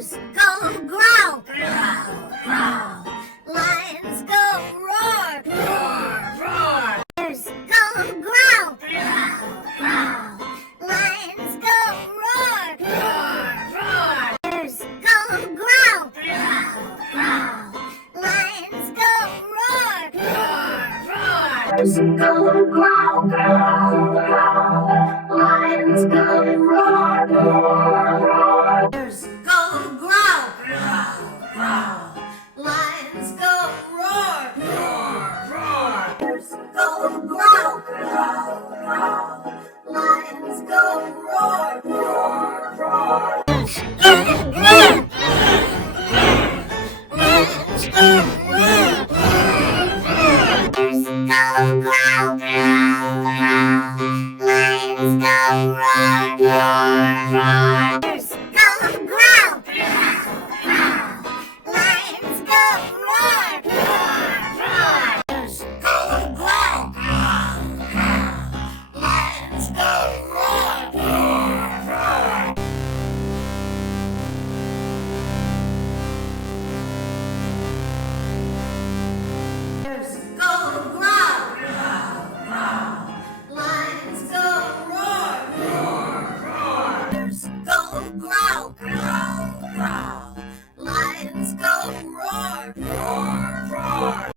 Bears go growl. Growl, growl. Lions go roar. Roar, roar. Bears go growl. Growl, growl. Lions go roar. Roar, roar. Bears go growl. Growl, growl. Lions go roar. Roar, roar. Bears go growl. Growl, growl. Lions go roar. Roar, roar. Bears go growl. Growl, growl. Lions go roar. Roar, roar. Bears go growl. Growl, growl. Lions go roar. Roar, roar. Bears go growl. Lions go roar. Bears go growl. Growl, growl. Lions go roar. Roar, roar. Bears go growl. Growl, growl. Lions go roar. Roar, roar. Bears go growl. Growl, growl. Lions go roar. Roar, roar. Bears go growl. Growl, growl. Lions go roar. Roar, roar. Bears go growl. Growl, growl.